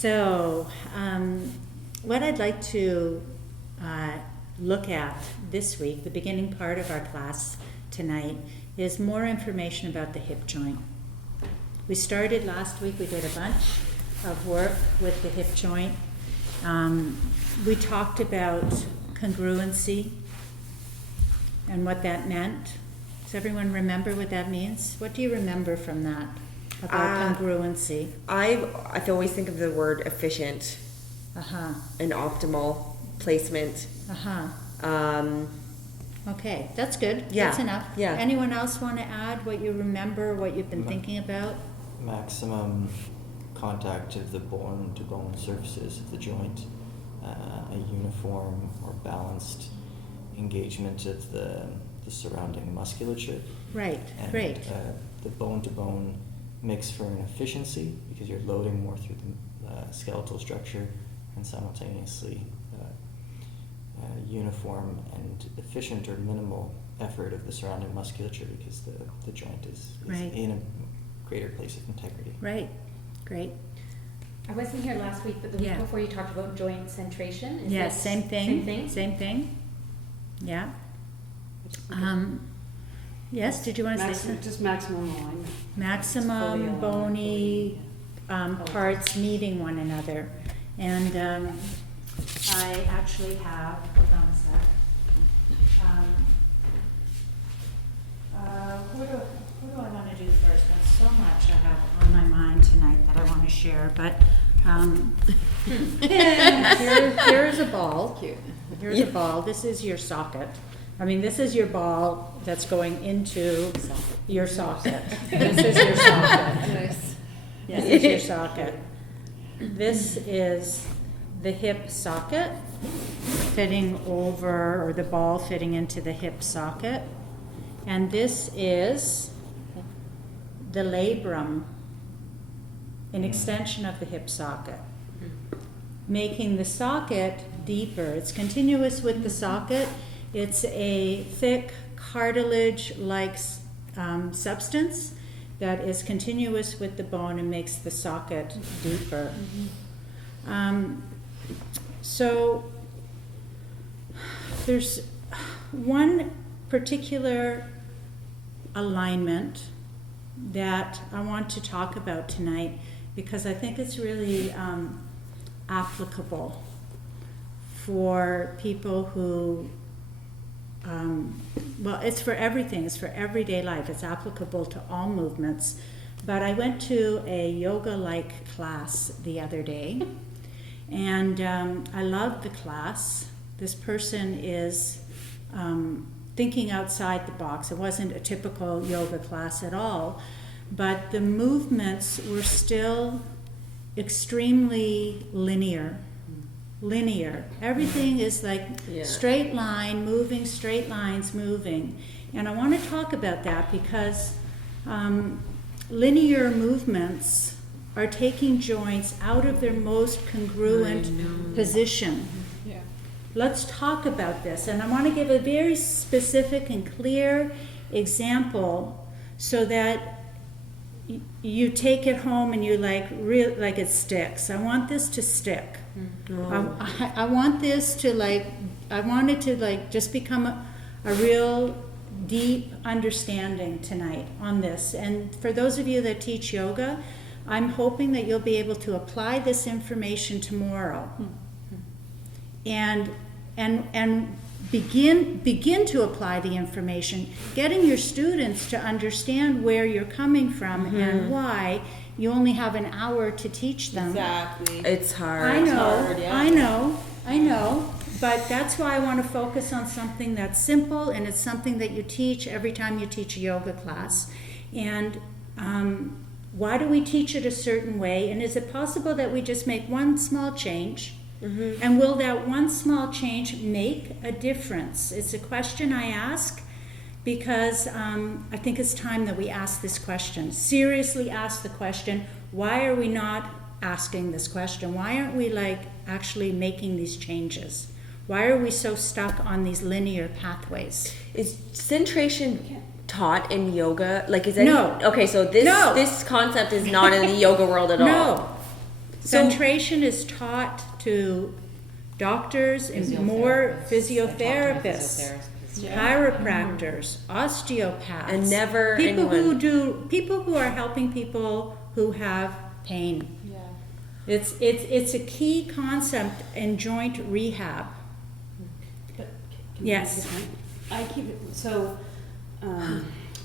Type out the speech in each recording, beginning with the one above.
So, what I'd like to look at this week, the beginning part of our class tonight, is more information about the hip joint. We started last week, we did a bunch of work with the hip joint. We talked about congruency and what that meant. Does everyone remember what that means? What do you remember from that about congruency? I always think of the word efficient and optimal placement. Okay, that's good. Yeah. That's enough. Yeah. Anyone else want to add what you remember, what you've been thinking about? Maximum contact of the bone-to-bone surfaces of the joint, a uniform or balanced engagement of the surrounding musculature. Right, And, great. The bone-to-bone makes for an efficiency because you're loading more through the skeletal structure, and simultaneously uniform and efficient or minimal effort of the surrounding musculature because the joint is Right. in a greater place of integrity. Right, great. I wasn't here last week, but the week Yeah. before you talked about joint centration. Is Yes, that same thing. Same thing? Same thing. Yeah. Yes, did you want to say something? Just maximum alignment. Maximum Fully bony parts meeting one another. And I actually have, hold on a sec. Who do I want to do first? There's so much I have on my mind tonight that I want to share, but here's a ball. Here's a ball. This is your socket. I mean, this is your ball that's going into your socket. This is your socket. Nice. This is your socket. This is the hip socket fitting over, or the ball fitting into the hip socket. And this is the labrum, an extension of the hip socket, making the socket deeper. It's continuous with the socket. It's a thick cartilage-like substance that is continuous with the bone and makes the socket deeper. So there's one particular alignment that I want to talk about tonight because I think it's really applicable for people who well, it's for everything. It's for everyday life. It's applicable to all movements. But I went to a yoga-like class the other day, and I loved the class. This person is thinking outside the box. It wasn't a typical yoga class at all, but the movements were still extremely linear. Everything is like straight line, moving, straight lines moving. And I want to talk about that because linear movements are taking joints out of their most congruent position. Yeah. Let's talk about this. And I want to give a very specific and clear example so that you take it home and you like it sticks. I want this to stick. I want this to I want it to just become a real deep understanding tonight on this. And for those of you that teach yoga, I'm hoping that you'll be able to apply this information tomorrow and begin to apply the information, getting your students to understand where you're coming from and why you only have an hour to teach them. Exactly. It's hard. I know, hard, yeah. I know, but that's why I want to focus on something that's simple, and it's something that you teach every time you teach a yoga class. And why do we teach it a certain way? And is it possible that we just make one small change? And will that one small change make a difference? It's a question I ask because I think it's time that we ask this question. Seriously ask the question, why are we not asking this question? Why aren't we actually making these changes? Why are we so stuck on these linear pathways? Is centration taught in yoga? No. Okay, so this concept is not in the yoga world at all. No. Centration is taught to doctors and more physiotherapists, chiropractors, osteopaths, And never people who are helping people who have pain. Yeah. It's a key concept in joint rehab. But can Yes. I keep it, so,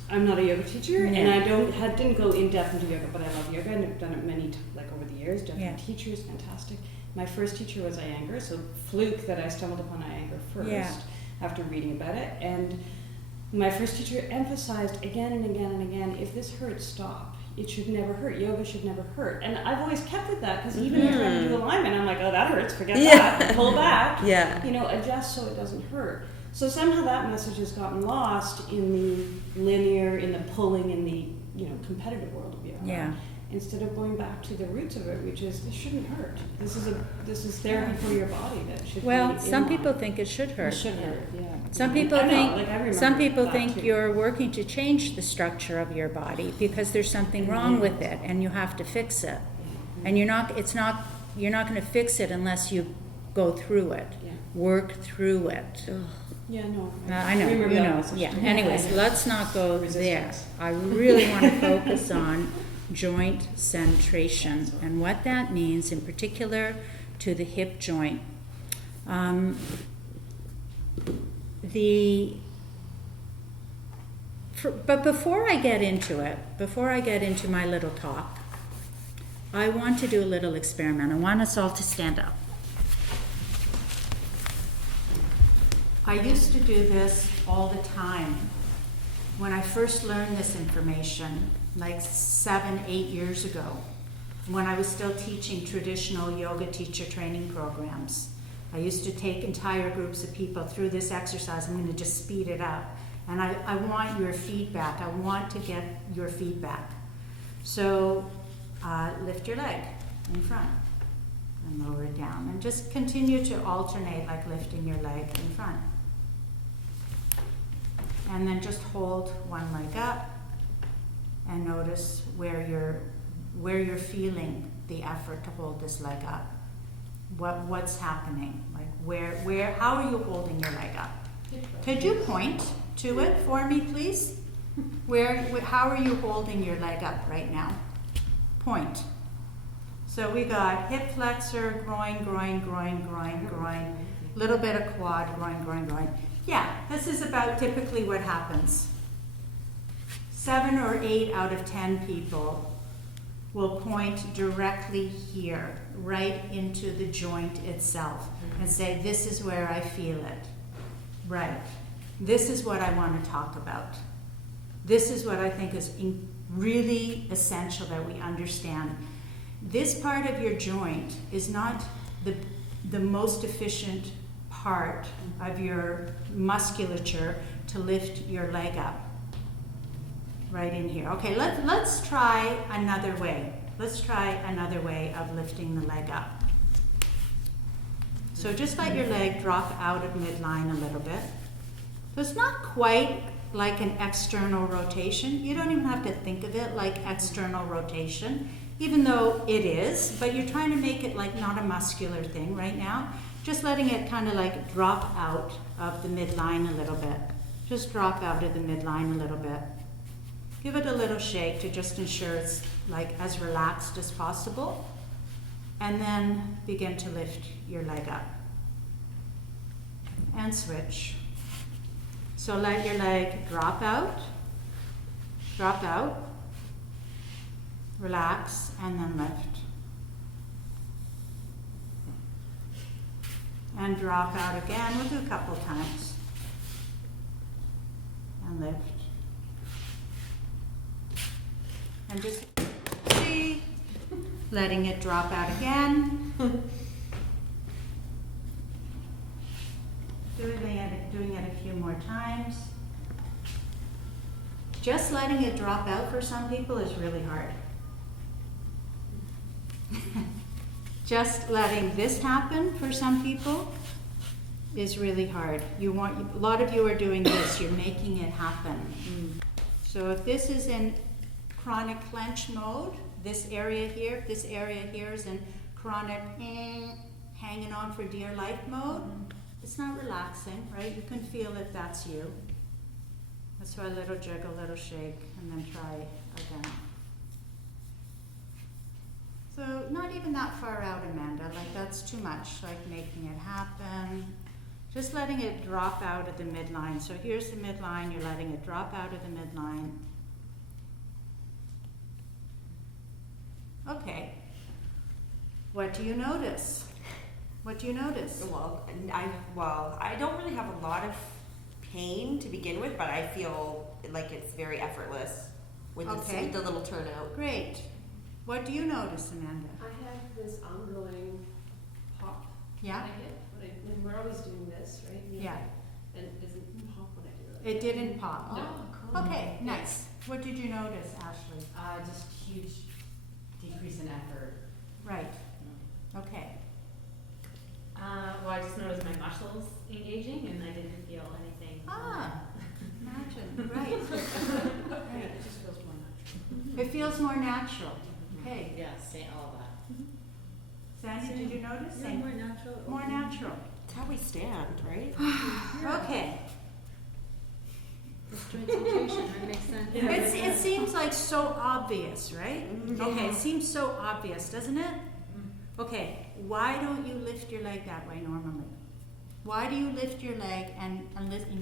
I'm not a yoga teacher, and Yeah. I didn't go in depth into yoga, but I love yoga, and I've done it many, like over the years, different Yeah. teachers, fantastic. My first teacher was Iyengar, so fluke that I stumbled upon Iyengar first, Yeah. after reading about it, and my first teacher emphasized again and again and again, if this hurts, stop. It should never hurt. Yoga should never hurt. And I've always kept with that, because even if I do alignment, I'm like, oh, that hurts, forget that, pull back. Yeah. You know, adjust so it doesn't hurt. So somehow that message has gotten lost in the linear, in the pulling, in the, you know, competitive world of yoga. Yeah. Instead of going back to the roots of it, which is this shouldn't hurt. This is therapy for your body that should be Well, in some line. people think it should It hurt. should hurt, yeah. Some people I know, think like, I remember some people that think too. you're working to change the structure of your body because there's something wrong with it and you have to fix it. And you're not going to fix it unless you go through it. Yeah. Work through it. Yeah, no. I know, remember you that know. message. Yeah. Anyways, let's not go there. Resistance. I really want to focus on joint centration and what that means in particular to the hip joint. But before I get into it, before I get into my little talk, I want to do a little experiment. I want us all to stand up. I used to do this all the time. When I first learned this information, like 7, 8 years ago, when I was still teaching traditional yoga teacher training programs, I used to take entire groups of people through this exercise. I'm going to just speed it up. And I want your feedback. I want to get your feedback. So lift your leg in front and lower it down. And just continue to alternate, like lifting your leg in front. And then just hold one leg up and notice where you're feeling the effort to hold this leg up. What's happening? Like how are you holding your leg up? Could you point to it for me, please? How are you holding your leg up right now? Point. So we got hip flexor, groin, little bit of quad, groin. Yeah, this is about typically what happens. 7 or 8 out of 10 people will point directly here, right into the joint itself, and say, this is where I feel it. Right. This is what I want to talk about. This is what I think is really essential that we understand. This part of your joint is not the most efficient part of your musculature to lift your leg up. Right in here. Okay, let's try another way. Let's try another way of lifting the leg up. So just let your leg drop out of midline a little bit. So it's not quite like an external rotation. You don't even have to think of it like external rotation, even though it is, but you're trying to make it like not a muscular thing right now. Just letting it kind of like drop out of the midline a little bit. Just drop out of the midline a little bit. Give it a little shake to just ensure it's like as relaxed as possible. And then begin to lift your leg up. And switch. So let your leg drop out, relax, and then lift. And drop out again. We'll do a couple times. And lift. And just see, letting it drop out again. Doing it a few more times. Just letting it drop out for some people is really hard. Just letting this happen for some people is really hard. A lot of you are doing this, you're making it happen. So if this is in chronic clench mode, this area here is in chronic hanging on for dear life mode, it's not relaxing, right? You can feel if that's you. That's why a little jiggle, little shake, and then try again. So not even that far out, Amanda, like that's too much, like making it happen. Just letting it drop out of the midline. So here's the midline, you're letting it drop out of the midline. Okay. What do you notice? What do you notice? Well, I don't really have a lot of pain to begin with, but I feel like it's very effortless with Okay. the little turnout. Great. What do you notice, Amanda? I have this ongoing pop. Yeah? When I get, and we're always doing this, right? Yeah. And it doesn't pop when I do it. It didn't pop. No. Cool. Okay, nice. What did you notice, Ashley? Just huge decrease in effort. Right. Okay. Well, I just noticed my muscles engaging and I didn't feel anything. Imagine. Right. Right. It just feels more natural. It feels more natural. Okay. Yeah, say all that. Sandy, did you notice? Yeah, more natural. More natural. It's how we stand, right? Okay. This joint sensation, that makes sense. It seems like so obvious, right? Mhm. Okay, it seems so obvious, doesn't it? Okay, why don't you lift your leg that way normally? Why do you lift your leg and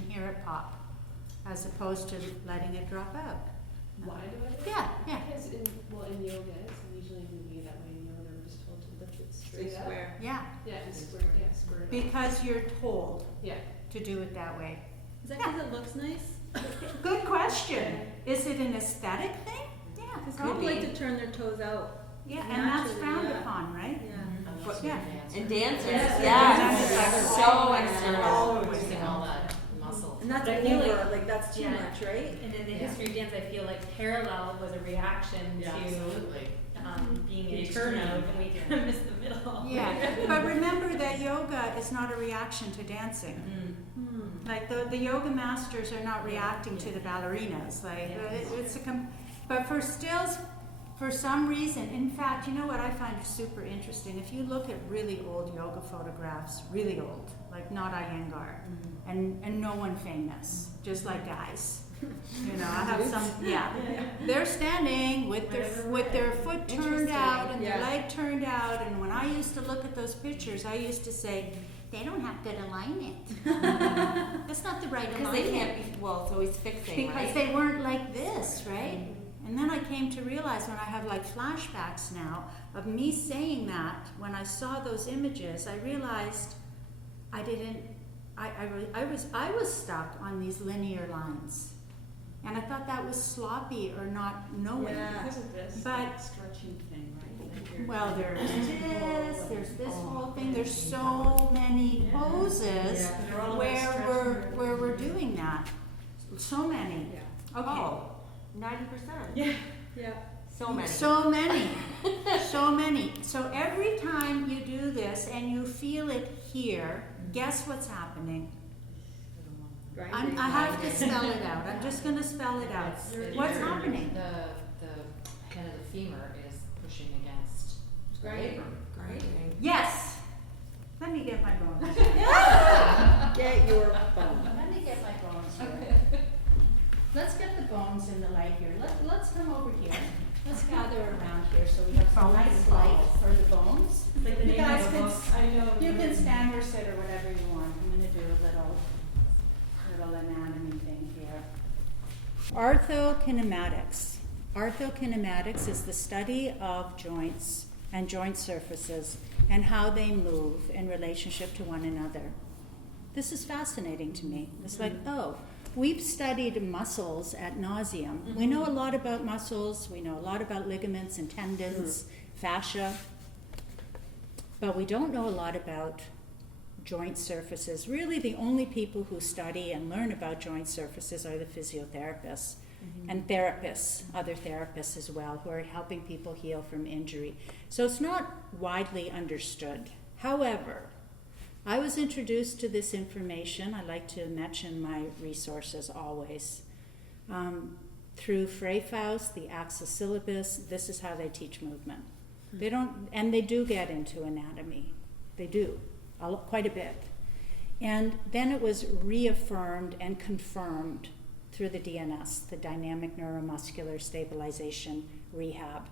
hear it pop, as opposed to letting it drop out? Why do I do it? Yeah. Because in yoga, it's usually moving that way in yoga, we're just told to lift it straight up. Yeah, Yeah, and square it up. because you're told Yeah. to do it that way. Is that because it looks nice? Good question. Is it an aesthetic thing? Yeah, Because could people like be. to turn their toes out. Yeah, and that's naturally, frowned yeah. upon, right? Yeah. Yeah. And dancers, Yes, yes. dancers. So external. Using all that muscle. And that's But I feel over, like- like that's too Yeah. much, right? And in the Yeah. history of dance, I feel like parallel was a reaction Yeah, to absolutely. being The in turnout, extreme. and we kind of missed the middle. Yeah, but remember that yoga is not a reaction to dancing. Like the yoga masters are not reacting to the ballerinas. Like it's but for stills, for some reason. In fact, you know what I find super interesting? If you look at really old yoga photographs, really old, like not Iyengar, and no one famous, just like guys. You know, I have some. Yeah, they're standing with their foot turned out and their leg turned out. And when I used to look at those pictures, I used to say, they don't have good alignment. That's not the right Because alignment. they can't be, well, it's always fixing, Because right? they weren't like this, right? And then I came to realize when I have like flashbacks now of me saying that, when I saw those images, I realized I was stuck on these linear lines. And I thought that was sloppy or not knowing. Yeah. Because of this But- stretching thing, right? Like you're- Well, there's this whole thing, there's so many poses They're all about where stretching. we're doing that. So many. Okay. Oh, 90%. Yeah. So many. So many. So many. So every time you do this and you feel it here, guess what's happening? I have to spell it out. I'm just going to spell it out. What's happening? The head of the femur is pushing against the labrum. Great. Yes. Let me get my bones. Get your bone. Let me get my bones here. Let's get the bones in the light here. Let's come over here. Let's gather around here so we have some nice light for the bones. Like the You name guys of a can, book. I know. you can stand or sit or whatever you want. I'm going to do a little anatomy thing here. Orthokinematics. Orthokinematics is the study of joints and joint surfaces and how they move in relationship to one another. This is fascinating to me. It's like, oh, we've studied muscles ad nauseum. We know a lot about muscles, we know a lot about ligaments and tendons, fascia, but we don't know a lot about joint surfaces. Really, the only people who study and learn about joint surfaces are the physiotherapists and therapists, other therapists as well, who are helping people heal from injury. So it's not widely understood. However, I was introduced to this information. I like to mention my resources always. Through Freyfaust, the Axis Syllabus, this is how they teach movement. They don't, and they do get into anatomy. They do, quite a bit. And then it was reaffirmed and confirmed through the DNS, the Dynamic Neuromuscular Stabilization Rehab.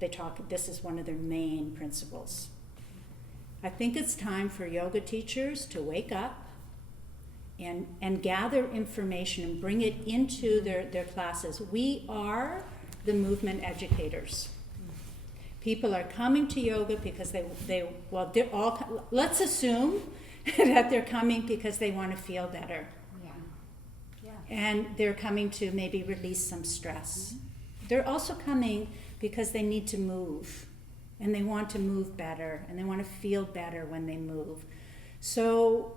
This is one of their main principles. I think it's time for yoga teachers to wake up and gather information and bring it into their classes. We are the movement educators. People are coming to yoga because they're all, let's assume that they're coming because they want to feel better. Yeah. And they're coming to maybe release some stress. They're also coming because they need to move, and they want to move better, and they want to feel better when they move. So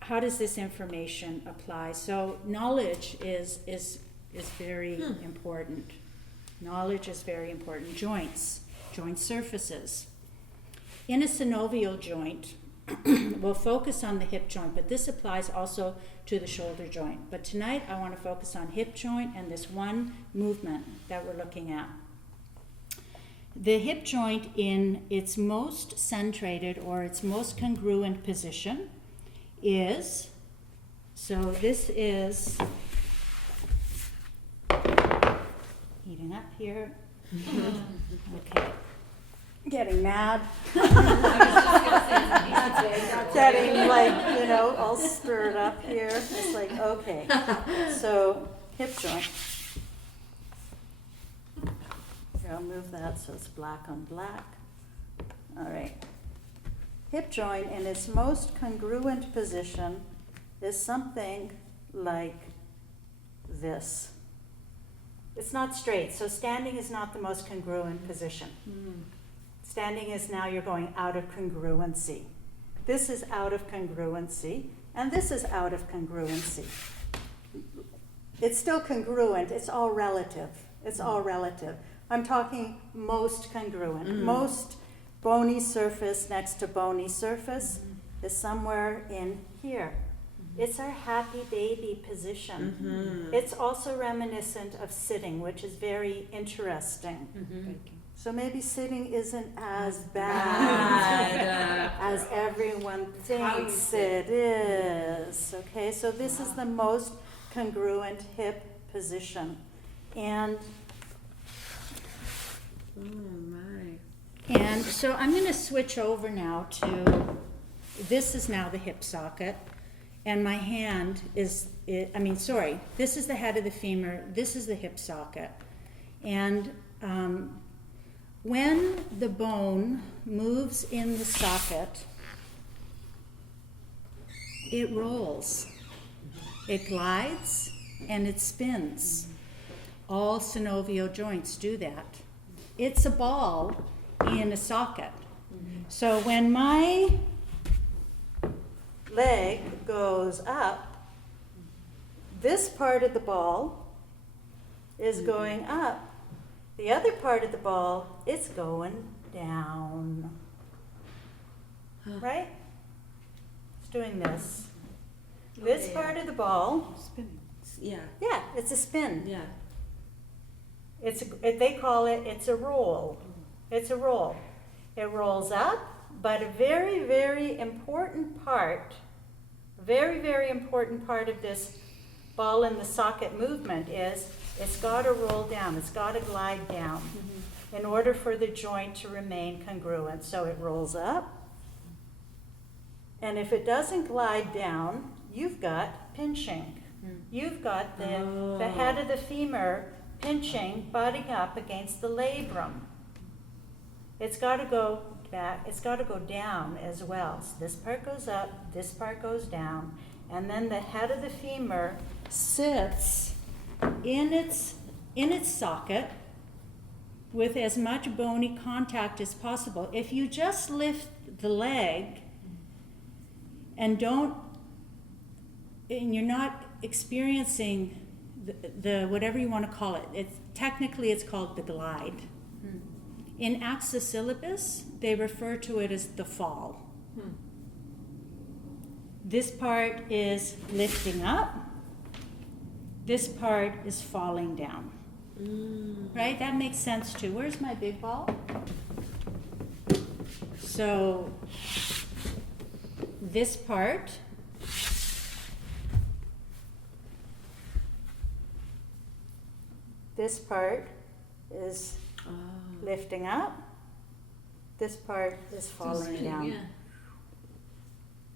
how does this information apply? So knowledge is very important. Knowledge is very important. Joint surfaces. In a synovial joint, we'll focus on the hip joint, but this applies also to the shoulder joint. But tonight I want to focus on hip joint and this one movement that we're looking at. The hip joint in its most centrated or its most congruent position is, so this is heating up here. Okay. Getting mad. Getting like, all stirred up here. It's like, okay. So, hip joint. Here, I'll move that so it's black on black. All right. Hip joint in its most congruent position is something like this. It's not straight, so standing is not the most congruent position. Standing is now you're going out of congruency. This is out of congruency, and this is out of congruency. It's still congruent, it's all relative. It's all relative. I'm talking most congruent. Most bony surface next to bony surface is somewhere in here. It's our happy baby position. It's also reminiscent of sitting, which is very interesting. So maybe sitting isn't as bad as everyone thinks it is. Okay, so this is the most congruent hip position. And and so I'm going to switch over now to, this is now the hip socket. And my hand is, this is the head of the femur, this is the hip socket. And when the bone moves in the socket, it rolls, it glides, and it spins. All synovial joints do that. It's a ball in a socket. So when my leg goes up, this part of the ball is going up. The other part of the ball is going down. Right? It's doing this. This part of the ball, Yeah. yeah, it's a spin. Yeah. They call it, it's a roll. It's a roll. It rolls up, but a very, very important part, very, very important part of this ball in the socket movement is it's got to roll down. It's got to glide down in order for the joint to remain congruent. So it rolls up. And if it doesn't glide down, you've got pinching. You've got the head of the femur pinching, butting up against the labrum. It's got to go back, it's got to go down as well. So this part goes up, this part goes down, and then the head of the femur sits in its socket with as much bony contact as possible. If you just lift the leg and you're not experiencing the whatever you want to call it, technically it's called the glide. In axillibus, they refer to it as the fall. This part is lifting up. This part is falling down. Right? That makes sense too. Where's my big ball? So this part is lifting up. This part is falling down.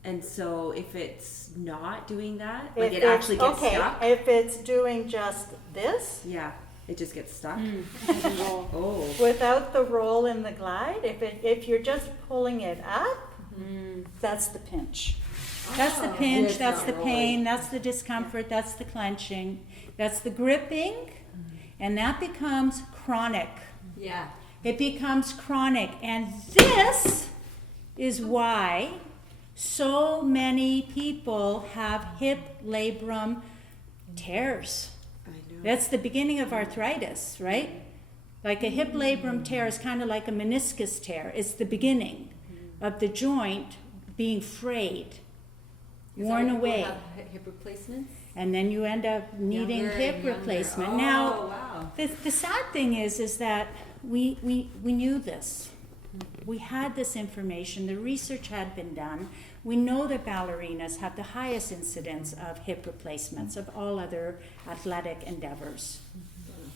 And so if it's not doing that, like If it actually gets okay, stuck. if it's doing just this, Yeah, it just gets stuck. Oh. without the roll and the glide, if you're just pulling it up, that's the pinch. That's the pinch, It's that's not the pain, rolling. that's the discomfort, that's the clenching, that's the gripping, and that becomes chronic. Yeah. It becomes chronic, and this is why so many people have hip labrum tears. I know. That's the beginning of arthritis, right? Like a hip labrum tear is kind of like a meniscus tear. It's the beginning of the joint being frayed, worn away. Hip replacements? And then you end up needing Younger hip and younger. replacement. Oh, Now, wow. the sad thing is that we knew this. We had this information. The research had been done. We know that ballerinas have the highest incidence of hip replacements of all other athletic endeavors.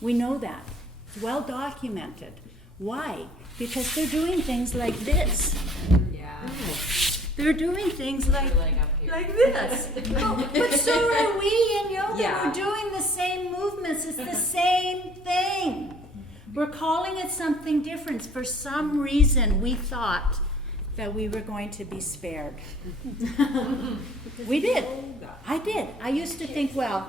We know that. It's well documented. Why? Because they're doing things like this. Yeah. They're doing things like Your leg up here. like this. Oh, but so are we in yoga. Yeah. We're doing the same movements. It's the same thing. We're calling it something different. For some reason, we thought that we were going to be spared. We did. I did. I used to think, well,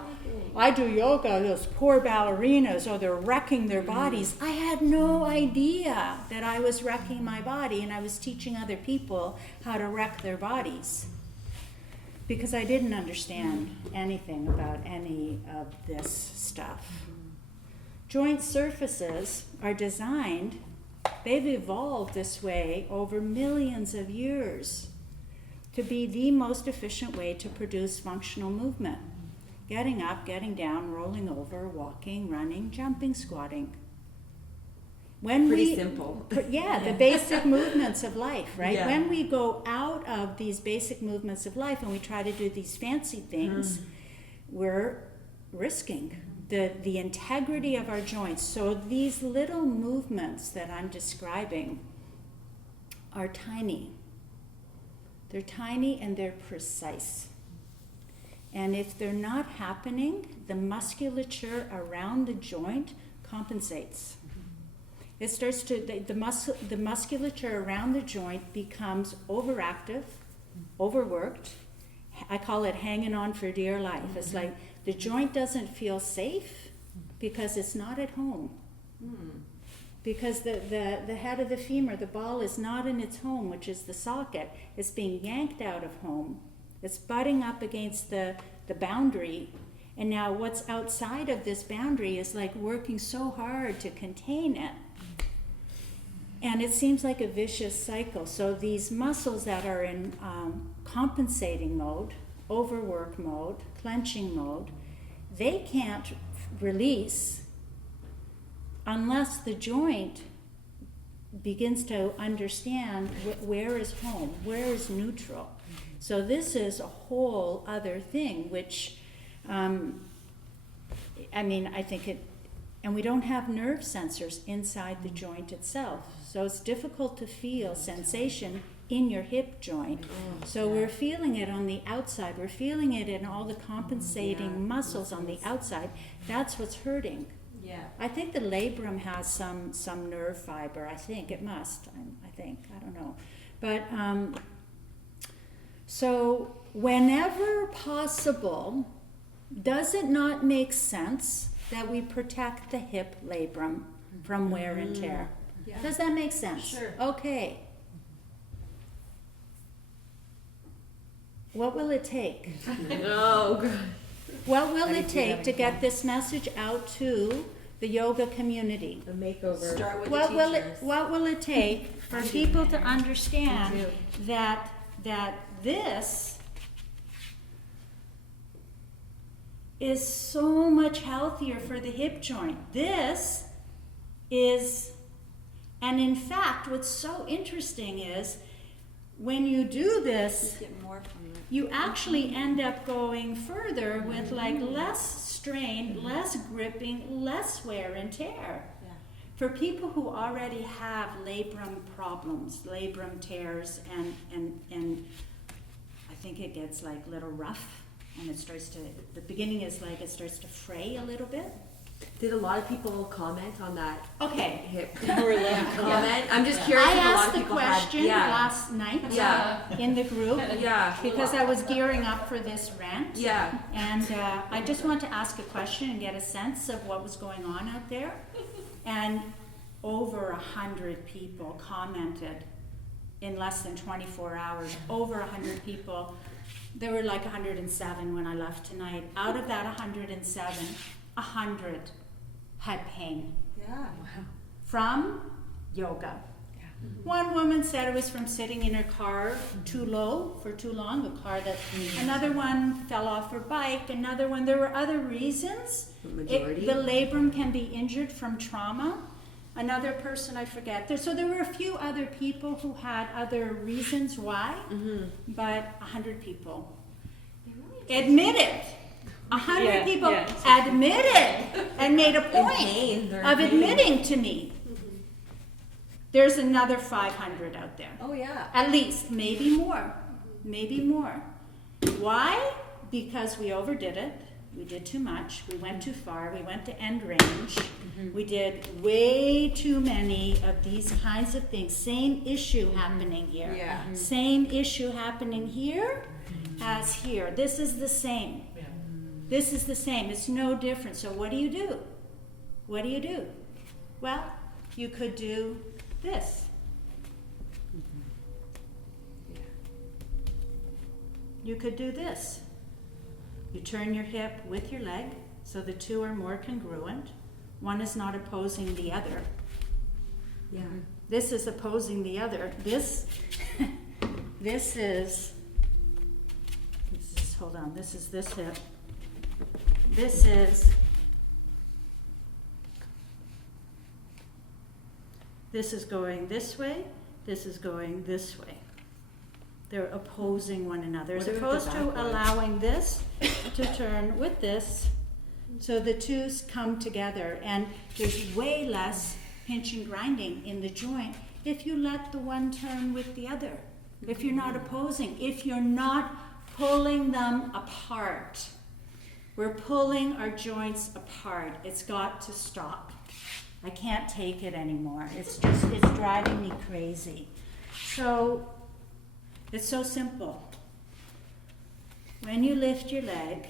I do yoga, those poor ballerinas, or they're wrecking their bodies. I had no idea that I was wrecking my body, and I was teaching other people how to wreck their bodies. Because I didn't understand anything about any of this stuff. Joint surfaces are designed, they've evolved this way over millions of years to be the most efficient way to produce functional movement. Getting up, getting down, rolling over, walking, running, jumping, squatting. Pretty simple. Yeah, the basic movements of life, right? Yeah. When we go out of these basic movements of life and we try to do these fancy things, we're risking the integrity of our joints. So these little movements that I'm describing are tiny. They're tiny and they're precise. And if they're not happening, the musculature around the joint compensates. It starts to, the musculature around the joint becomes overactive, overworked. I call it hanging on for dear life. It's like the joint doesn't feel safe because it's not at home. Because the head of the femur, the ball, is not in its home, which is the socket. It's being yanked out of home. It's butting up against the boundary. And now what's outside of this boundary is like working so hard to contain it. And it seems like a vicious cycle. So these muscles that are in compensating mode, overwork mode, clenching mode, they can't release unless the joint begins to understand where is home, where is neutral. So this is a whole other thing, which, I think it, and we don't have nerve sensors inside the joint itself. So it's difficult to feel sensation in your hip joint. So we're feeling it on the outside. We're feeling it in all the compensating muscles on the outside. That's what's hurting. Yeah. I think the labrum has some nerve fiber. I think it must. I don't know. But so whenever possible, does it not make sense that we protect the hip labrum from wear and tear? Yeah. Does that make sense? Sure. Okay. What will it take? Oh, God. What will I it think we take have to a get plan. this message out to the yoga community? The makeover. Start with What the will teachers. what will it take for people to understand Me too. that this is so much healthier for the hip joint? This is, and in fact, what's so interesting is when you do this, Get more from it. you actually end up going further with like less strain, less gripping, less wear and tear. Yeah. For people who already have labrum problems, labrum tears, and I think it gets like a little rough, and it starts to, the beginning is like it starts to fray a little bit. Did a lot of people comment on that Okay, hip comment? I'm just curious I if a lot asked of the people question had. last night Yeah. in the group Yeah. because I was gearing up for this rant. Yeah. And I just want to ask a question and get a sense of what was going on out there. And over 100 people commented in less than 24 hours. Over 100 people. There were like 107 when I left tonight. Out of that 107, 100 had pain Yeah. from yoga. One woman said it was from sitting in her car too low for too long, a car that, another one fell off her bike, another one, there were other reasons. Majority. The labrum can be injured from trauma. Another person, I forget. So there were a few other people who had other reasons why, but 100 people admitted. 100 Yeah, people yeah. admitted and made a point pain, they're in of pain. admitting to me. There's another 500 out there. Oh yeah. At least, maybe more. Maybe more. Why? Because we overdid it. We did too much. We went too far. We went to end range. We did way too many of these kinds of things. Same issue happening here. Yeah. Same issue happening here as here. This is the same. This is the same. It's no different. So what do you do? What do you do? Well, you could do this. You could do this. You turn your hip with your leg so the two are more congruent. One is not opposing the other. Yeah. This is opposing the other. This is, hold on, this is this hip. This is going this way, this is going this way. They're opposing one another, as What about the opposed to backwards? allowing this to turn with this, so the twos come together, and there's way less pinch and grinding in the joint if you let the one turn with the other, if you're not opposing, if you're not pulling them apart. We're pulling our joints apart. It's got to stop. I can't take it anymore. It's driving me crazy. So, it's so simple. When you lift your leg,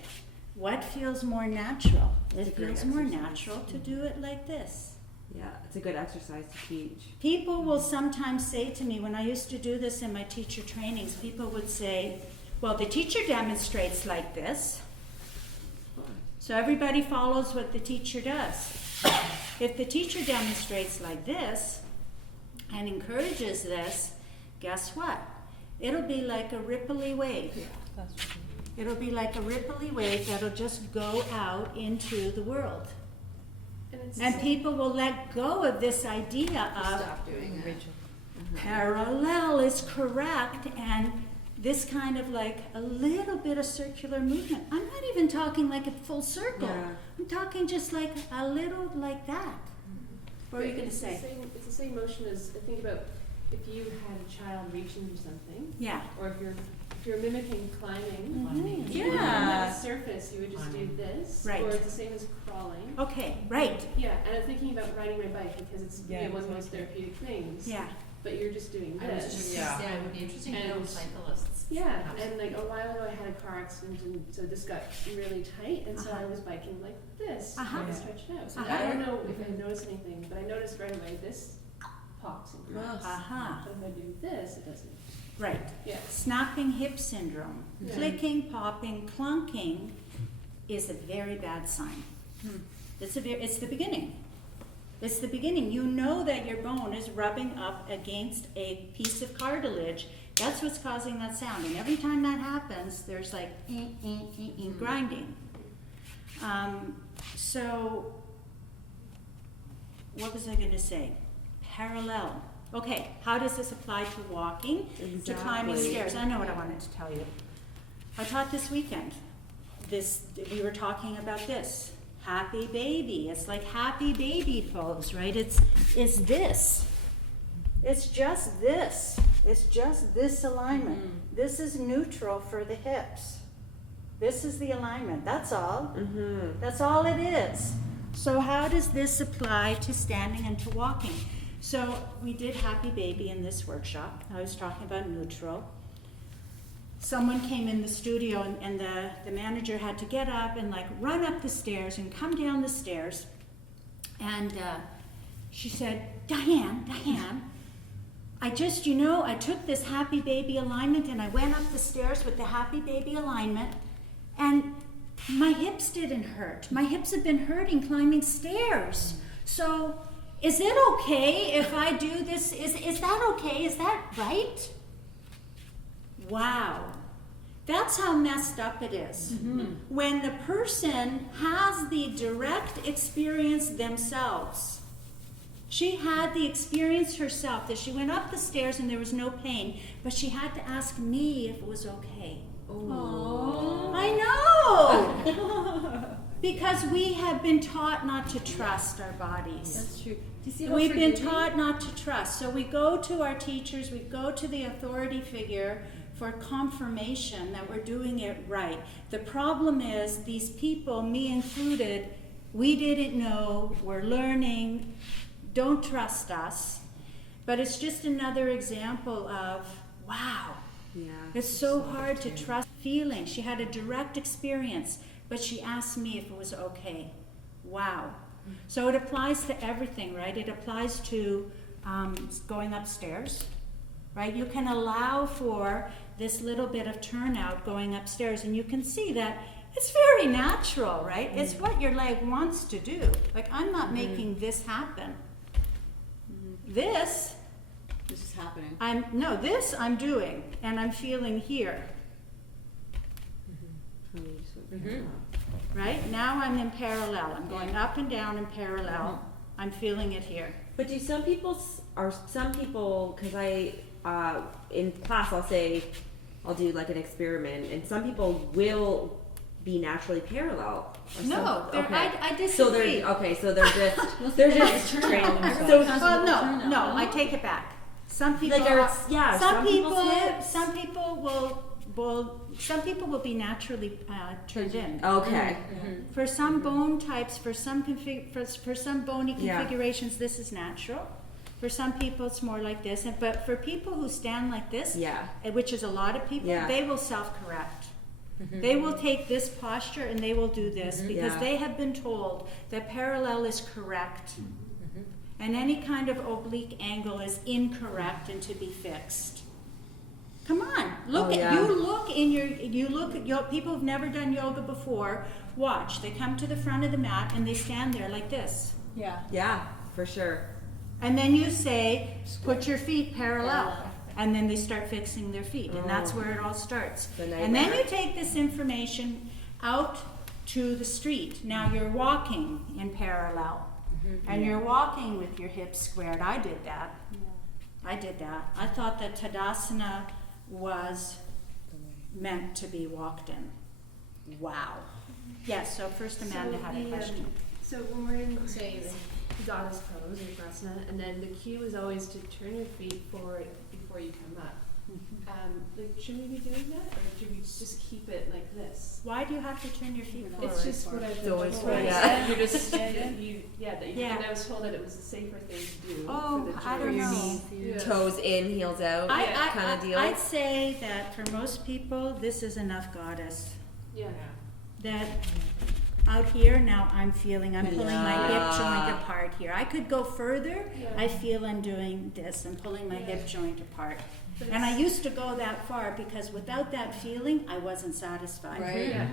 what feels more natural? It It's a great feels more exercise. natural to do it like this. Yeah, it's a good exercise to teach. People will sometimes say to me, when I used to do this in my teacher trainings, people would say, well, the teacher demonstrates like this, so everybody follows what the teacher does. If the teacher demonstrates like this and encourages this, guess what? It'll be like a ripply wave. It'll be like a ripply wave that'll just go out into the world. And people will let go of this idea of Stop doing it. parallel is correct, and this kind of like a little bit of circular movement. I'm not even talking like a full circle. Yeah. I'm talking just like a little like that. What were you But going to it's the say? same- It's the same motion as, think about if you had a child reaching for something, Yeah. or if you're mimicking climbing. Mhm. You would Yeah. on that surface, you would just do this, Right. or it's the same as crawling. Okay, right. Yeah, and I'm thinking about riding my bike because it's one of the most therapeutic things. Yeah. But you're just doing I was this. just gonna say, it would be interesting to know And- cyclists. Yeah, have and like a while ago I had a car accident, and so this got really tight, and so I was biking like this, Uh-huh. and stretched out. So Uh-huh. I don't know if I noticed anything, but I noticed right away this pops and cracks. Aha. But if I do this, it doesn't. Right. Yeah. Snapping hip syndrome. Yeah. Clicking, popping, clunking is a very bad sign. It's the beginning. It's the beginning. You know that your bone is rubbing up against a piece of cartilage. That's what's causing that sound. And every time that happens, there's like grinding. So, what was I going to say? Parallel. Okay, how does this apply to walking, to climbing Exactly. stairs? I know what I wanted to tell you. I taught this weekend. We were talking about this. Happy baby. It's like happy baby pose, right? It's this. It's just this. It's just this alignment. This is neutral for the hips. This is the alignment. That's all. That's all it is. So how does this apply to standing and to walking? So we did happy baby in this workshop. I was talking about neutral. Someone came in the studio and the manager had to get up and like run up the stairs and come down the stairs. And she said, Diane, I just, I took this happy baby alignment and I went up the stairs with the happy baby alignment and my hips didn't hurt. My hips have been hurting climbing stairs. So is it okay if I do this? Is that okay? Is that right? Wow. That's how messed up it is. When the person has the direct experience themselves. She had the experience herself that she went up the stairs and there was no pain, but she had to ask me if it was okay. Aww. I know! Because we have been taught not to trust our bodies. That's true. Do you see how We've been forgiving- taught not to trust. So we go to our teachers, we go to the authority figure for confirmation that we're doing it right. The problem is these people, me included, we didn't know, we're learning, don't trust us. But it's just another example of, wow, Yeah. it's so hard to trust feeling. She had a direct experience, but she asked me if it was okay. Wow. So it applies to everything, right? It applies to going upstairs, right? You can allow for this little bit of turnout going upstairs, and you can see that it's very natural, right? It's what your leg wants to do. Like, I'm not making this happen. This This is happening. I'm doing, and I'm feeling here. Right? Now I'm in parallel. I'm going up and down in parallel. I'm feeling it here. But do some people, because in class I'll say, I'll do like an experiment, and some people will be naturally parallel. Or No, some, okay. I disagree. So they're just Train so Well, no, I take it back. Some people, Like some people will be naturally turned in. okay. For some bone types, for some bony Yeah. configurations, this is natural. For some people, it's more like this. But for people who stand like this, Yeah. which is a lot of people, Yeah. they will self-correct. They will take this posture and they will do this because Yeah. they have been told that parallel is correct. And any kind of oblique angle is incorrect and to be fixed. Come on, look at your people who've never done yoga before. Watch, they come to the front of the mat and they stand there like this. Yeah. Yeah, for sure. And then you say, put your feet parallel. And then they start fixing their feet, and that's where it all starts. The And then nightmare. you take this information out to the street. Now you're walking in parallel, and you're walking with your hips squared. I did that. I thought that Tadasana was meant to be walked in. Wow. Yes, so first Amanda had a question. So when we're in, say, the goddess pose or Grasana, and then the cue is always to turn your feet forward before you come up. Should we be doing that, or should we just keep it like this? Why do you have to turn your feet forward? It's just what I've It's been always told. forward, Yeah. yeah. You're just, Yeah. and I was told that it was a safer thing to do. Oh, for the I don't joints. know. Yeah. Toes in, heels out, kind of deal. I'd say that for most people, this is enough goddess. Yeah. That out here, now I'm pulling my hip Yeah. joint apart here. I could go further. Yeah. I feel I'm doing this. I'm pulling my Yeah. hip joint apart. But And I it's- used to go that far because without that feeling, I wasn't satisfied. Yeah.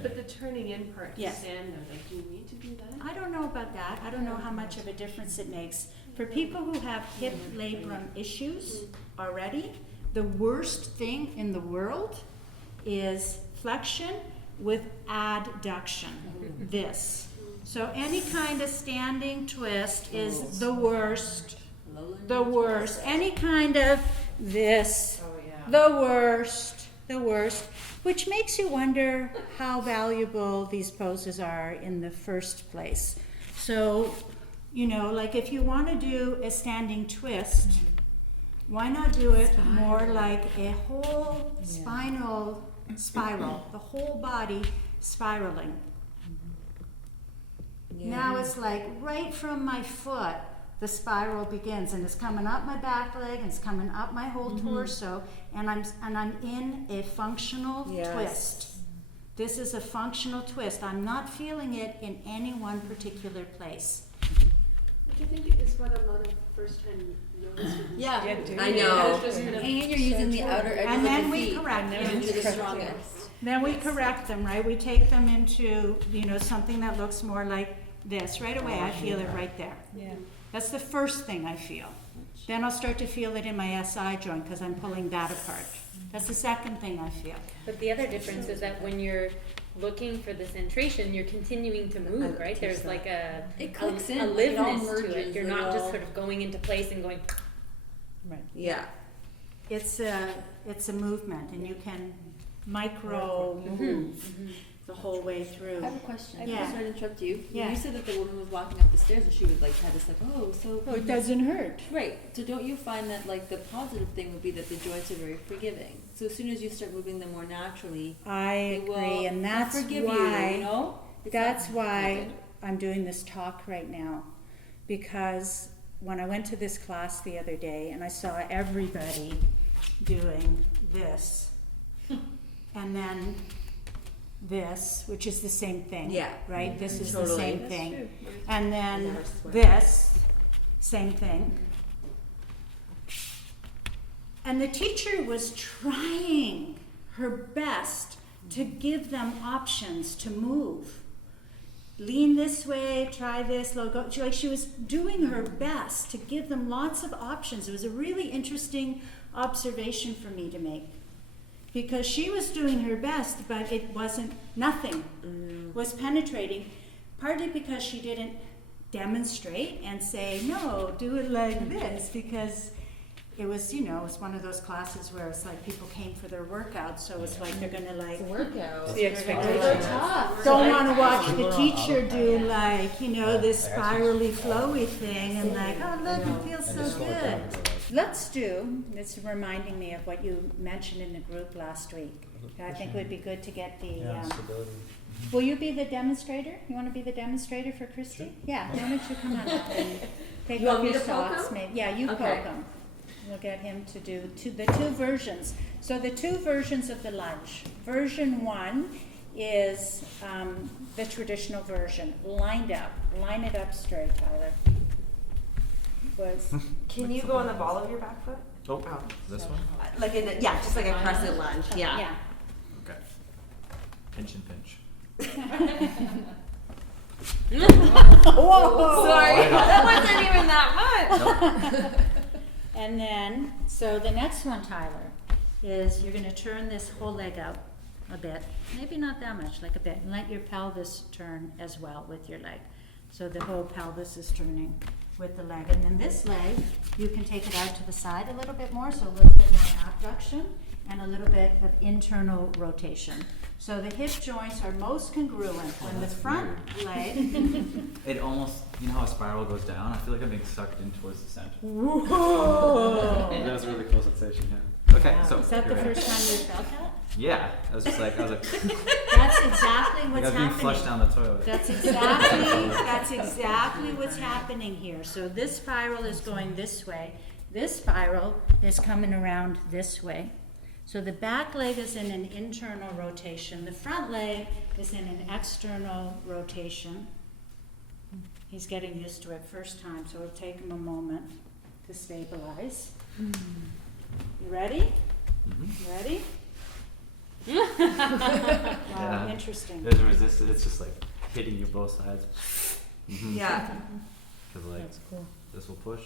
But the turning in part to Yes. stand there, like, do you need to do that? I don't know about that. I don't know how much of a difference it makes. For people who have hip labrum issues already, the worst thing in the world is flexion with adduction. This. So any kind of standing twist is the worst. lowland. The worst. Any kind of this, Oh, yeah. the worst, which makes you wonder how valuable these poses are in the first place. So, you know, like if you want to do a standing twist, why not do it more like a whole spinal spiral, the whole body spiraling. Now it's like right from my foot, the spiral begins, and it's coming up my back leg, and it's coming up my whole torso, and I'm in a functional twist. This is a functional twist. I'm not feeling it in any one particular place. Which I think is what a lot of first-time yoga students Yeah, do. I know. Just kind of and you're using the outer edges And of then the we feet correct them. to the strongest. Then we correct them, right? We take them into, you know, something that looks more like this. Right away, I feel it right there. Yeah. That's the first thing I feel. Then I'll start to feel it in my SI joint because I'm pulling that apart. That's the second thing I feel. But the other difference is that when you're looking for the centration, you're continuing to move, right? There's like a It clicks in, a like, it all liveness to it. merges, You're it not just all- sort of going into place and going. Right. Yeah. It's a movement, and you can micro move the whole way through. I have a question. Yeah. I'm sorry to interrupt you. Yeah. You said that the woman was walking up the stairs and she would like had this like, oh, so Oh, it doesn't hurt. right. So don't you find that like the positive thing would be that the joints are very forgiving? So as soon as you start moving them more naturally, I they will agree, and that's forgive why. you know? It's That's not- why Okay. I'm doing this talk right now, because when I went to this class the other day and I saw everybody doing this, and then this, which is the same thing. Yeah. Right? This is Totally. the same That's thing. true. And then Never sweat. this, same thing. And the teacher was trying her best to give them options to move. Lean this way, try this, go. She was doing her best to give them lots of options. It was a really interesting observation for me to make. Because she was doing her best, but it wasn't, nothing was penetrating. Partly because she didn't demonstrate and say, no, do it like this, because it was, you know, it was one of those classes where it's like people came for their workout, so it's like they're gonna like, Workout. the don't wanna watch the teacher do like, you know, this spirally flowy thing and like, oh look, it feels so good. Let's do, it's reminding me of what you mentioned in the group last week. I think it would be good to get the, stability. will you be the demonstrator? You wanna be the demonstrator for Christy? Sure. Yeah, why don't you come on up and take You off want me your to poke socks, him? maybe, yeah, you Okay. poke him. We'll get him to do the two versions. So the two versions of the lunge. Version 1 is the traditional version, lined up. Line it up straight, Tyler. Can you go on the ball of your back foot? Oh, this one? Like in a, yeah, just like a crescent lunge. Yeah. Yeah. Okay. Pinch and pinch. Whoa! Sorry, that wasn't even that much. And then, so the next one, Tyler, is you're gonna turn this whole leg out a bit. Maybe not that much, like a bit. And let your pelvis turn as well with your leg. So the whole pelvis is turning with the leg. And then this leg, you can take it out to the side a little bit more, so a little bit more abduction and a little bit of internal rotation. So the hip joints are most congruent when the front leg. It almost, you know how a spiral goes down? I feel like I'm being sucked in towards the center. Whoa! That was a really cool sensation, yeah. Okay, Wow. so. Is that the here we go. first time you felt that? Yeah, I was like, That's exactly like what's I was being happening. flushed down the toilet. That's exactly what's happening here. So this spiral is going this way. This spiral is coming around this way. So the back leg is in an internal rotation. The front leg is in an external rotation. He's getting used to it first time, so it'll take him a moment to stabilize. You ready? Mhm. Ready? Wow, Yeah. interesting. There's a resistance, it's just like hitting you both sides. Mhm. Yeah. Cause like, cool. this will push,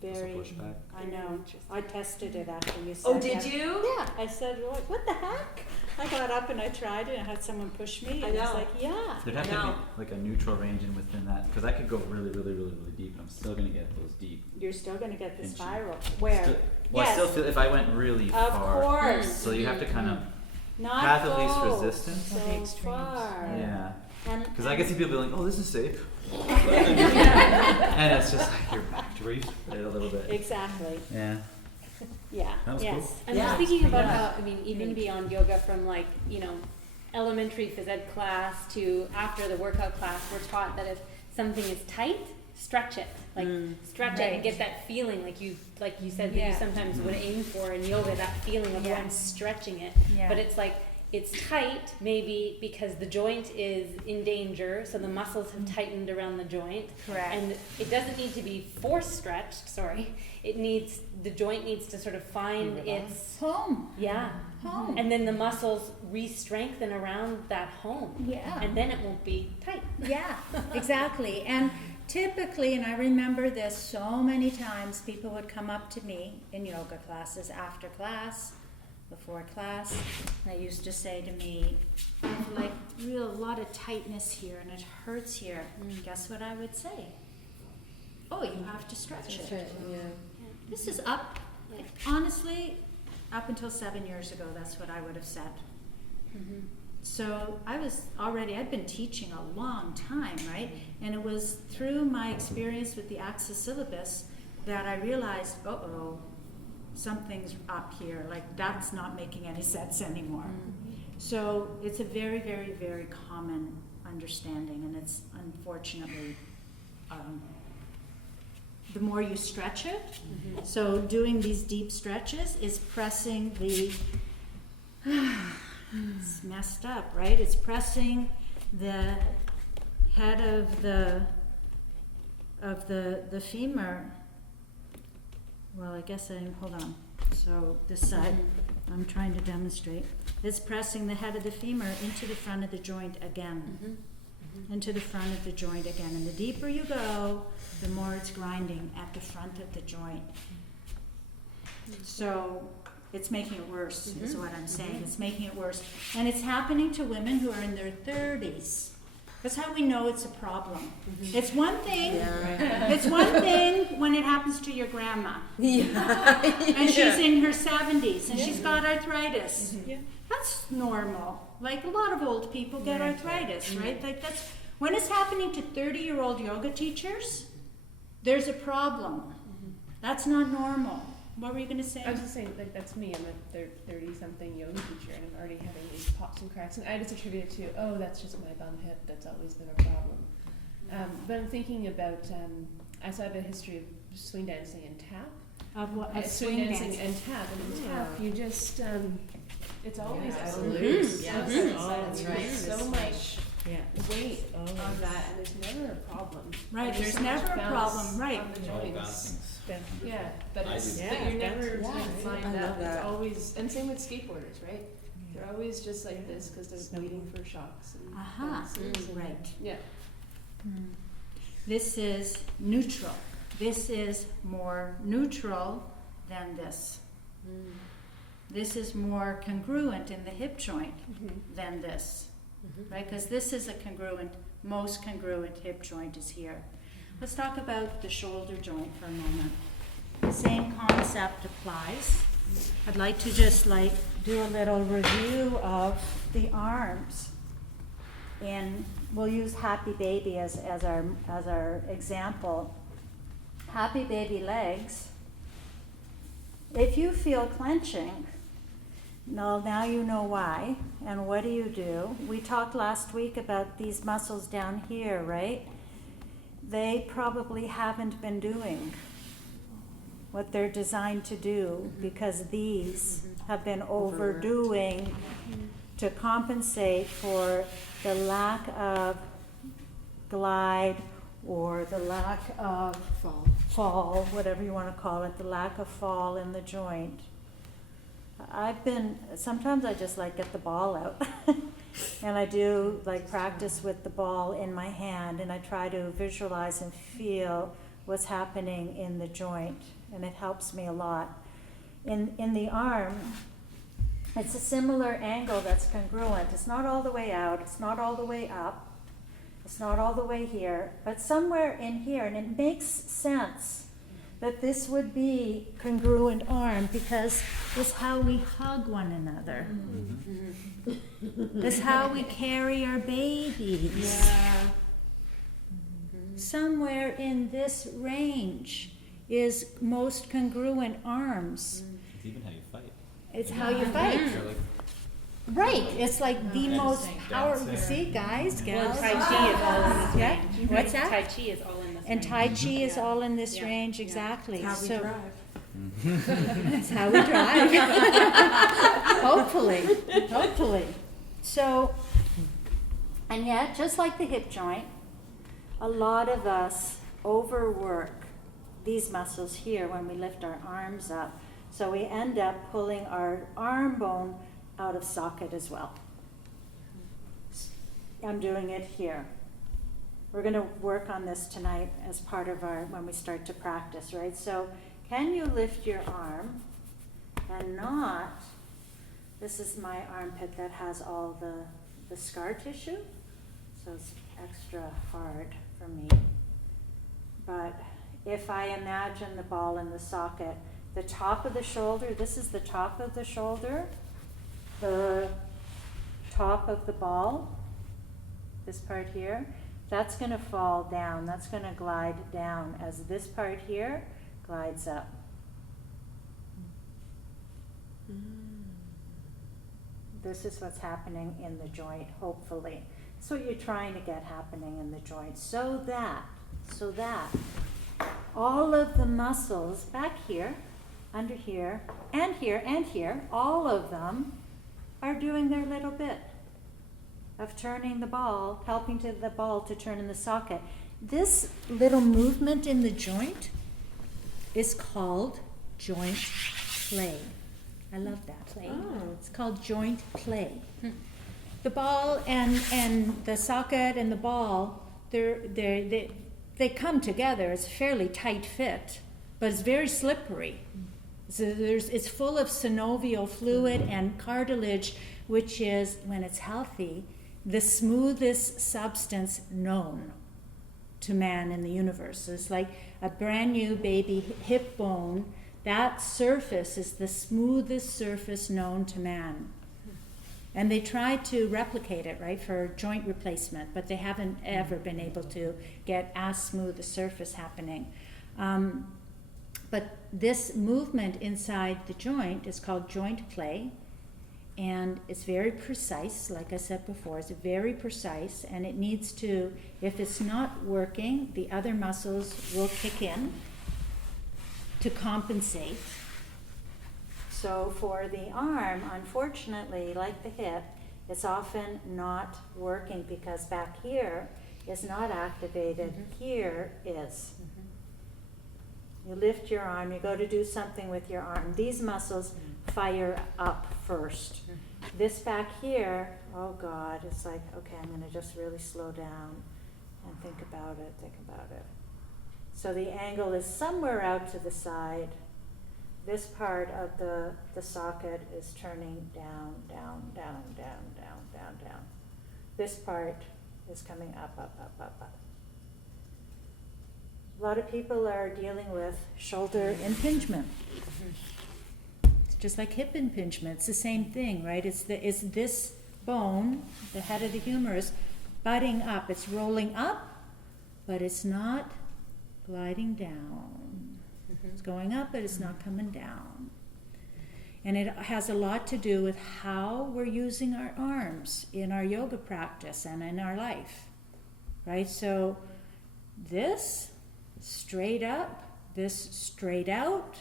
this Very, will push back. I know. I tested it after you said Oh, that. did you? Yeah, I said, what the heck? I got up and I tried it and I had someone push me, I and it's know. like, yeah. There'd have to be like a neutral range in within that, because I could go really, really, really, really deep, and I'm still gonna get those deep. You're still gonna get the Pinchy. spiral. Where? Still, well, I still Yes. feel if I went really Of far. course. So you have to kind of Not path of go least resistance. so The extremes. far. Yeah. And, Because I can see people being like, oh, this is safe. And it's just like you're back to where you started a little bit. Exactly. Yeah. Yeah. That was yes. cool. I'm Yeah. just thinking about Yeah. how, I mean, even beyond yoga, from like, elementary phys ed class to after the workout class, we're taught that if something is tight, stretch it. Like, stretch it and Right. get that feeling, like you said that Yeah. you sometimes would aim for in yoga, that feeling of, Yeah. I'm stretching it. Yeah. But it's like, it's tight maybe because the joint is in danger, so the muscles have tightened around the joint. Correct. And it doesn't need to be force stretched, the joint needs to sort of find its, Home. yeah. Home. And then the muscles re-strengthen around that home. Yeah. And then it won't be tight. Yeah, exactly. And typically, and I remember this so many times, people would come up to me in yoga classes, after class, before class. They used to say to me, I have like a lot of tightness here and it hurts here. Guess what I would say? Oh, you have to stretch it. This is up, honestly, up until 7 years ago, that's what I would have said. So I'd been teaching a long time, right? And it was through my experience with the Access syllabus that I realized, something's up here, like that's not making any sense anymore. So it's a very, very, very common understanding, and it's unfortunately, the more you stretch it, so doing these deep stretches is pressing the, it's messed up, right? It's pressing the head of the femur. Well, I guess hold on. So this side, I'm trying to demonstrate. It's pressing the head of the femur into the front of the joint again. Into the front of the joint again. And the deeper you go, the more it's grinding at the front of the joint. So it's making it worse, is what I'm saying. It's making it worse. And it's happening to women who are in their 30s. That's how we know it's a problem. It's one thing. It's one thing when it happens to your grandma, and she's in her 70s and she's got arthritis. That's normal. Like a lot of old people get arthritis, right? Like that's when it's happening to 30-year-old yoga teachers. There's a problem. That's not normal. What were you going to say? I was just saying, like, that's me. I'm a 30-something yoga teacher, and I'm already having these pops and cracks. And I just attribute it to, that's just my bum hip. That's always been a problem. But I'm thinking about, I also have a history of swing dancing and tap. Of what? Of Swing dancing and tap. And in tap, you just, it's always out loose. That's right. So much weight on that, and there's never a problem. Right, There's there's so much never a bounce problem, right. on the All joints. bouncing. Yeah, but I it's do. but you're never gonna find I that. love that. It's always, and same with skateboarders, right? They're always just like this because they're waiting for shocks and bounces and- Right. Yeah. This is neutral. This is more neutral than this. This is more congruent in the hip joint than this, right? Because this is most congruent hip joint is here. Let's talk about the shoulder joint for a moment. The same concept applies. I'd like to just do a little review of the arms. And we'll use Happy Baby as our example. Happy Baby legs. If you feel clenching, now you know why. And what do? We talked last week about these muscles down here, right? They probably haven't been doing what they're designed to do because these have been overdoing to compensate for the lack of glide or the lack of fall, whatever you want to call it, the lack of fall in the joint. Sometimes I just get the ball out and I do practice with the ball in my hand and I try to visualize and feel what's happening in the joint, and it helps me a lot. In the arm, It's a similar angle that's congruent. It's not all the way out, it's not all the way up, it's not all the way here, but somewhere in here, and it makes sense that this would be congruent arm because it's how we hug one another. It's how we carry our babies. Yeah. Somewhere in this range is most congruent arms. It's even how you fight. It's how you fight. You're like, Right, it's like the Yeah. most Dance powerful, there. see guys, Well, gals? Tai Chi is all in this Yeah. range. What's that? Tai Chi is all in this And range. Tai Chi is Yeah. all in this Yeah. range, Yeah. exactly. How we So drive. that's how we drive. Hopefully. So, and yet, just like the hip joint, a lot of us overwork these muscles here when we lift our arms up. So we end up pulling our arm bone out of socket as well. I'm doing it here. We're going to work on this tonight as part of our, when we start to practice, right? So can you lift your arm and not, this is my armpit that has all the scar tissue, so it's extra hard for me. But if I imagine the ball in the socket, the top of the shoulder, this is the top of the shoulder, the top of the ball, this part here, that's going to fall down, that's going to glide down as this part here glides up. This is what's happening in the joint, hopefully. That's what you're trying to get happening in the joint, so that all of the muscles back here, under here, and here, all of them are doing their little bit of turning the ball, helping to the ball to turn in the socket. This little movement in the joint is called joint play. I love that. Play. Oh. It's called joint play. The ball and the socket and the ball, they come together. It's a fairly tight fit, but it's very slippery. So it's full of synovial fluid and cartilage, which is, when it's healthy, the smoothest substance known to man in the universe. It's like a brand new baby hip bone. That surface is the smoothest surface known to man. And they try to replicate it, right, for joint replacement, but they haven't ever been able to get as smooth a surface happening. But this movement inside the joint is called joint play, and it's very precise, like I said before, it's very precise, and it needs to, if it's not working, the other muscles will kick in to compensate. So for the arm, unfortunately, like the hip, it's often not working because back here is not activated, here is. You lift your arm, you go to do something with your arm. These muscles fire up first. This back here, oh God, it's like, okay, I'm going to just really slow down and think about it. So the angle is somewhere out to the side. This part of the socket is turning down. This part is coming up. A lot of people are dealing with shoulder impingement. It's just like hip impingement. It's the same thing, right? It's this bone, the head of the humerus, butting up. It's rolling up, but it's not gliding down. It's going up, but it's not coming down. And it has a lot to do with how we're using our arms in our yoga practice and in our life, right? So this straight up, this straight out,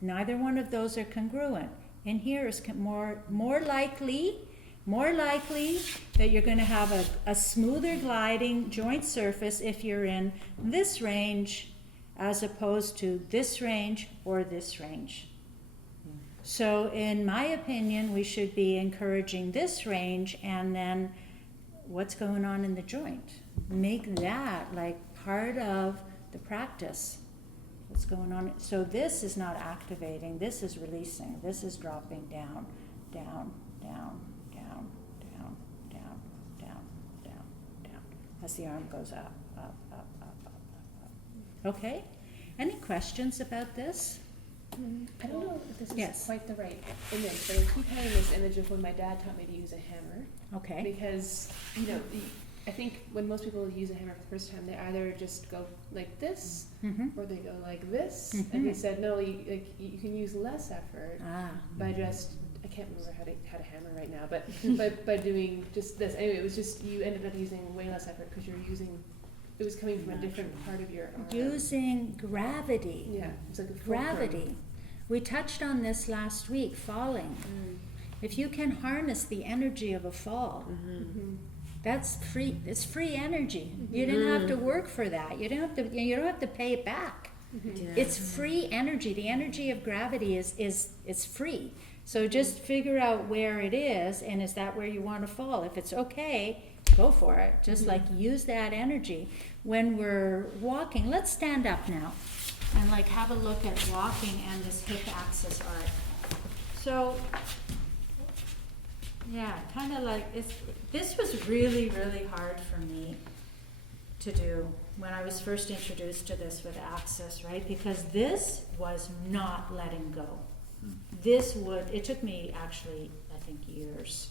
neither one of those are congruent. And here is more likely that you're going to have a smoother gliding joint surface if you're in this range as opposed to this range or this range. So in my opinion, we should be encouraging this range, and then what's going on in the joint. Make that like part of the practice. What's going on? So this is not activating, this is releasing, this is dropping down, down, down, down, down, down, down, down, down, as the arm goes up, up, up, up, up, up, up. Okay? Any questions about this? I don't know if this is Yes. quite the right image, but I keep having this image of when my dad taught me to use a hammer. Okay. Because, I think when most people use a hammer for the first time, they either just go like this, Mm-hmm. or they go like this. And he said, no, you can use less effort by just, I can't remember how to hammer right now, but by doing just this. Anyway, it was just, you ended up using way less effort because it was coming from a different part of your arm. Using gravity. Yeah, it was like a fulcrum. Gravity. We touched on this last week, falling. If you can harness the energy of a fall, that's free. It's free energy. You didn't have to work for that. You don't have to pay it back. It's free energy. The energy of gravity is free. So just figure out where it is, and is that where you want to fall? If it's okay, go for it. Just like use that energy. When we're walking, let's stand up now and like have a look at walking and this hip axis arc. So yeah, kind of like this was really, really hard for me to do when I was first introduced to this with axis, right? Because this was not letting go. It took me actually, I think, years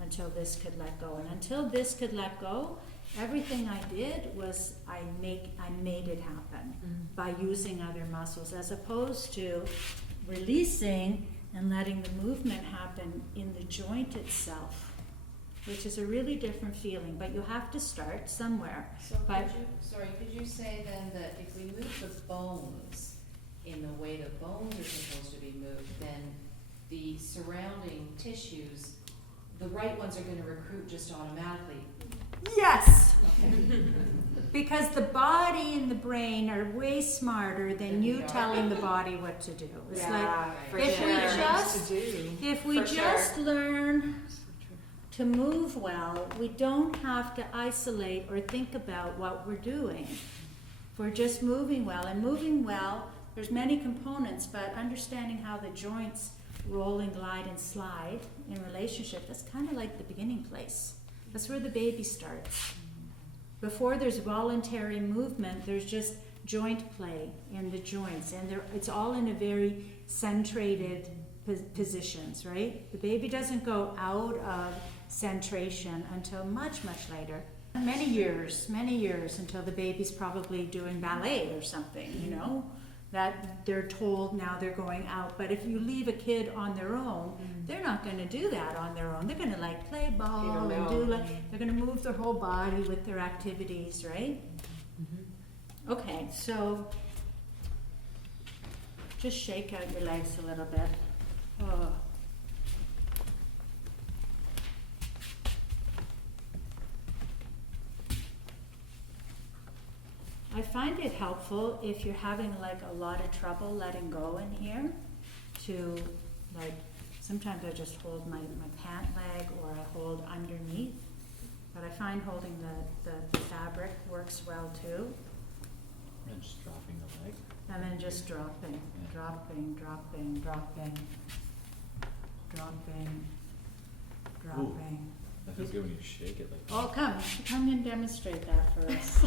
until this could let go. And until this could let go, everything I did was I made it happen by using other muscles, as opposed to releasing and letting the movement happen in the joint itself, which is a really different feeling. But you have to start somewhere. So could you say then that if we move the bones in the way the bones are supposed to be moved, then the surrounding tissues, the right ones are going to recruit just automatically? Yes! Okay. Because the body and the brain are way smarter than you telling the body what to do. It's if we just learn to move well, we don't have to isolate or think about what we're doing. We're just moving well. And moving well, there's many components, but understanding how the joints roll and glide and slide in relationship, that's kind of like the beginning place. That's where the baby starts. Before there's voluntary movement, there's just joint play in the joints, and it's all in a very centrated positions, right? The baby doesn't go out of centration until much, much later. Many years until the baby's probably doing ballet or something, that they're told now they're going out. But if you leave a kid on their own, they're not going to do that on their own. They're going to like play ball and they're going to move their whole body with their activities, right? Okay, so just shake out your legs a little bit. Oh. I find it helpful if you're having like a lot of trouble letting go in here to like, sometimes I just hold my pant leg or I hold underneath, but I find holding the fabric works well too. And just dropping the leg. And then just dropping, dropping, dropping, dropping, dropping, dropping. That feels good when you shake it like that. Oh, come and demonstrate that for us.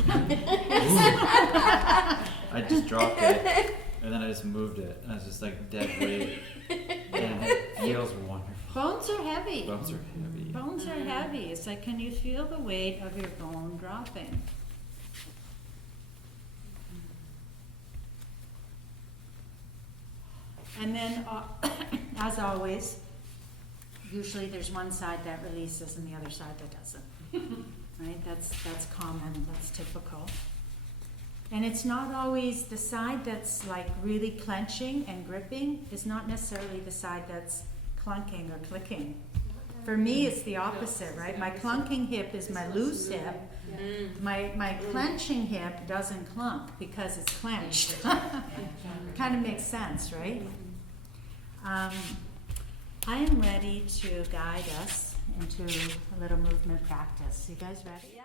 I just dropped it, and then I just moved it, and I was just like dead weight, and it feels wonderful. Bones are heavy. Bones are heavy. Bones are heavy. It's like, can you feel the weight of your bone dropping? And then, as always, usually there's one side that releases and the other side that doesn't. Right? That's common, that's typical. And it's not always the side that's like really clenching and gripping is not necessarily the side that's clunking or clicking. For me, it's the opposite, right? My clunking hip is my loose hip. My clenching hip doesn't clunk because it's clenched. Kind of makes sense, right? I am ready to guide us into a little movement practice. You guys ready?